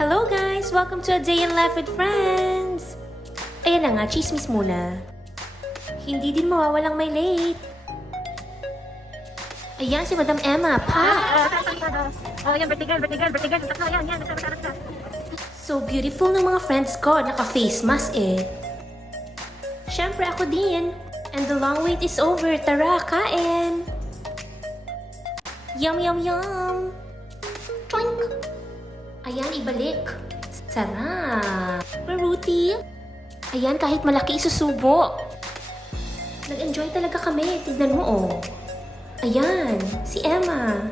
Hello guys! Welcome to a day in life with friends! Ayan na nga, chismis muna. Hindi din mawawalang may late. Ayan si Madam Emma, pa! Oh, yan, birthday girl. Tatlo, yan. So beautiful ng mga friends ko, naka-face mask eh. Siyempre ako din. And the long wait is over. Tara, kain! Yum, yum, yum! Choink! Ayan, ibalik. Sarap! Maruti! Ayan, kahit malaki isusubo. Nag-enjoy talaga kami. Tignan mo, oh. Ayan, si Emma.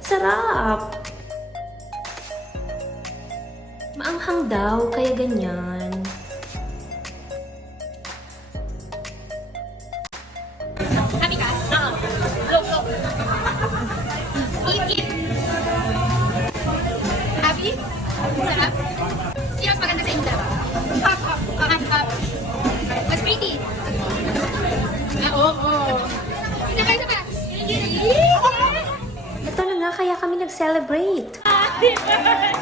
Sarap! Maanghang daw, kaya ganyan. Happy ka? Oo. Go. Eat. Happy? Sarap? Sino mas maganda sa inyo dalawa? Up. Mas pretty? Oo. Isa pa. Ito na nga, kaya kami nag-celebrate. Happy birthday!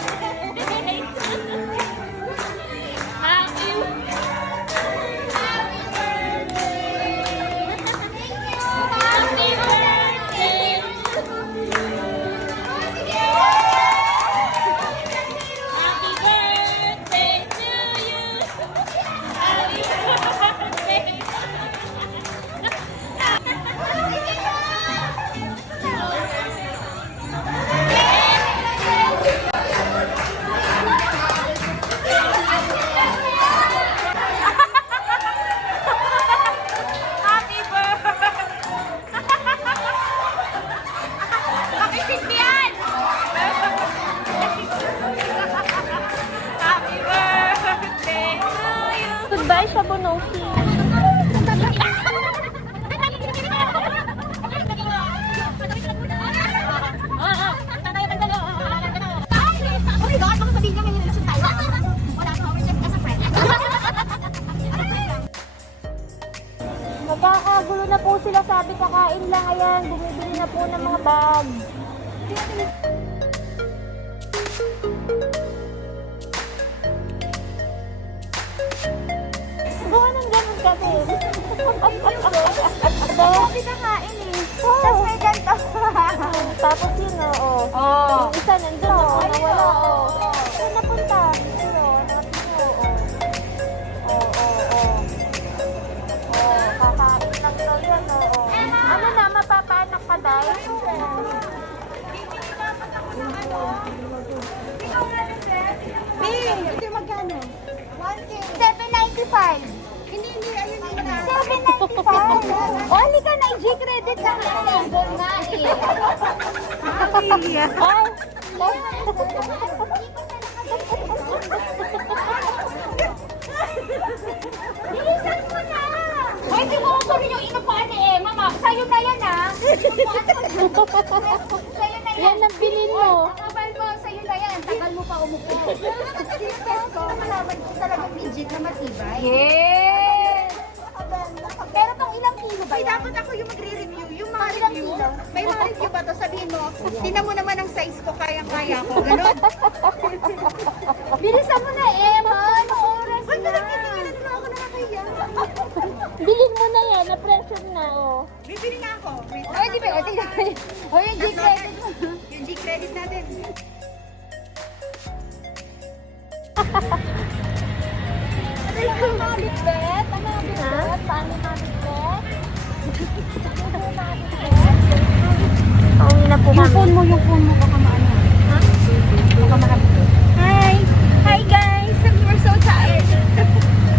Goodbye, Shabonoki. Nagkakagulo na po sila, sabi kakain lang, ayan, bumibili na po ng mga bag. Gawa ng ganun kasi. Sabi kakain eh. Tapos may ganito. Tapos yun, oo. Yung isa nandun, nawala, oo. Saan napunta? Dito, nakapito, kakain lang daw yan, oo. Ano na, mapapanak ka dahil? Hindi magkano? 795. Hindi, ayun yun na. 795. Only ka na i-G-credit lang natin. Doon na eh. Bilisan mo na! Ay, di mo ko rin yung inupuan ni Emma, ma. Sa'yo na yan, ha? Sa'yo na yan. Yan ang bilin mo. Takabal mo, sa'yo na yan. Tagal mo pa umupo. Ko, malaman ko talagang legit na matibay. Yes! Pero pang ilang kilo ba Ay, yan? dapat ako yung magre-review. Yung mga review, may mga review ba to? Sabihin mo, tingnan mo naman ang size ko, kayang-kaya ko. Ganon. Bilisan mo na, Emma. Anong oras Ay, na? talagang titingnan na ako nakakaya. Bilhin mo na yan. Na-pressure na, oh. Bibili nga ako. Wait, Ay, di ba? O, tingnan mo. O, yung G-credit mo. Yung G-credit natin. Ano yung mabit, Bet? Ano yung mabit, Bet? Paano mabit, Bet? Pauwi na po kami. Yung phone mo, baka maano. Ha? Baka mahabit. Hi guys! We're so tired.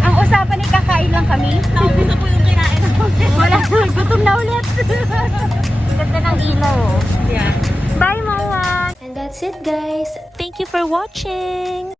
Ang usapan ay kakain lang kami. Naubos na po yung kinain namin. Wala, gutom na ulit. Ganda ng ilaw, oh. Yeah. Bye, Mama. And that's it guys. Thank you for watching.